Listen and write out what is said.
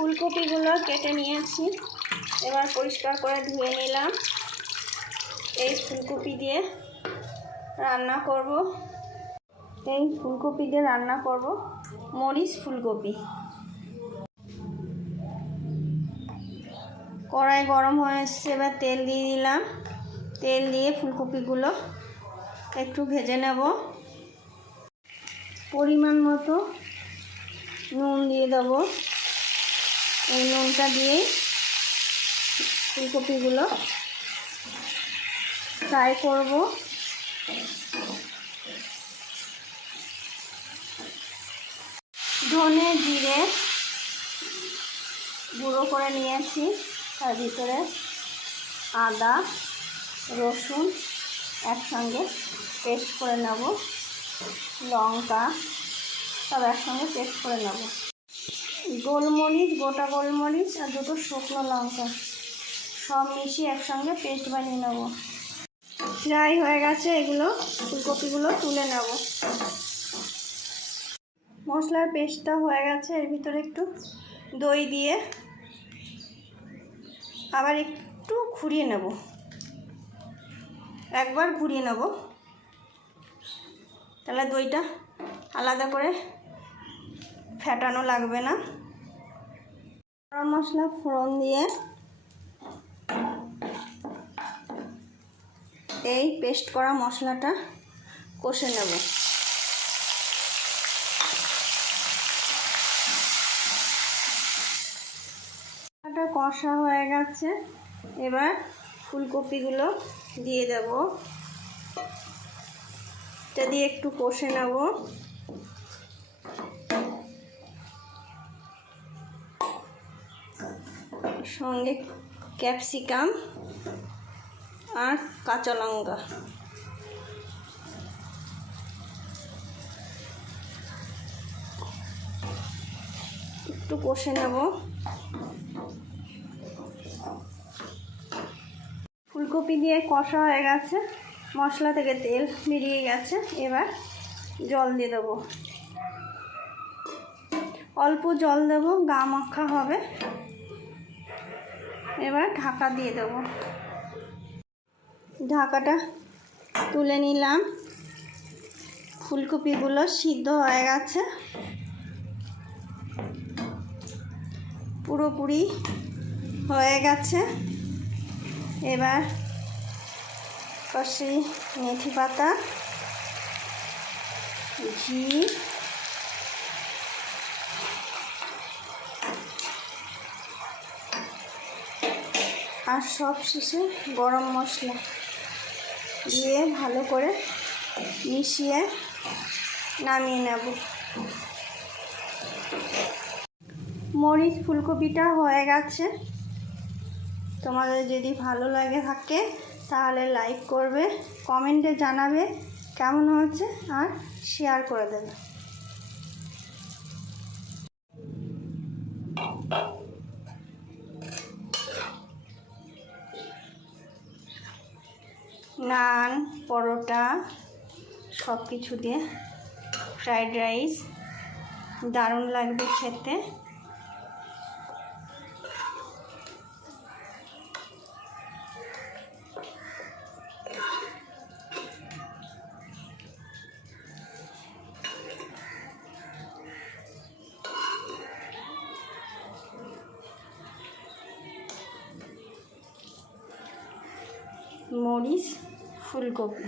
ফুলকপিগুলো কেটে নিয়েছি, এবার পরিষ্কার করে ধুয়ে নিলাম। এই ফুলকপি দিয়ে রান্না করব মরিচ ফুলকপি। কড়াই গরম হয়ে এসছে, এবার তেল দিয়ে দিলাম। তেল দিয়ে ফুলকপিগুলো একটু ভেজে নেব। পরিমাণ মতো নুন দিয়ে দেবো। এই নুনটা দিয়েই ফুলকপিগুলো ফ্রাই করব। ধনে জিরে গুঁড়ো করে নিয়েছি, তার ভিতরে আদা রসুন একসঙ্গে পেস্ট করে নেব, লঙ্কা সব একসঙ্গে পেস্ট করে নেব, গোলমরিচ গোটা গোলমরিচ আর দুটো শুকনো লঙ্কা সব মিশিয়ে একসঙ্গে পেস্ট বানিয়ে নেব। ফ্রাই হয়ে গেছে, এগুলো ফুলকপিগুলো তুলে নেব। মশলার পেস্টটা হয়ে গেছে, এর ভিতরে একটু দই দিয়ে আবার একটু ঘুরিয়ে নেব, একবার ঘুরিয়ে নেব, তাহলে দইটা আলাদা করে ফেটানো লাগবে না। গরম মশলা ফোড়ন দিয়ে এই পেস্ট করা মশলাটা কষে নেব। মশলাটা কষা হয়ে গেছে, এবার ফুলকপিগুলো দিয়ে দেব। এটা দিয়ে একটু কষে নেব। সঙ্গে ক্যাপসিকাম আর কাঁচা লঙ্কা একটু কষে নেব। ফুলকপি দিয়ে কষা হয়ে গেছে, মশলা থেকে তেল বেরিয়ে গেছে, এবার জল দিয়ে দেবো। অল্প জল দেব, গা মাখা হবে। এবার ঢাকা দিয়ে দেব। ঢাকাটা তুলে নিলাম। ফুলকপিগুলো সিদ্ধ হয়ে গেছে, পুরোপুরি হয়ে গেছে। এবার কষি মেথি পাতা, ঘি আর সব শেষে গরম মশলা দিয়ে ভালো করে মিশিয়ে নামিয়ে নেব। মরিচ ফুলকপিটা হয়ে গেছে। তোমাদের যদি ভালো লাগে থাকে তাহলে লাইক করবে, কমেন্টে জানাবে কেমন হয়েছে আর শেয়ার করে দেবে। নান পরোটা সব কিছু দিয়ে ফ্রাইড রাইস দারুণ লাগবে খেতে। মরিচ ফুলকপি।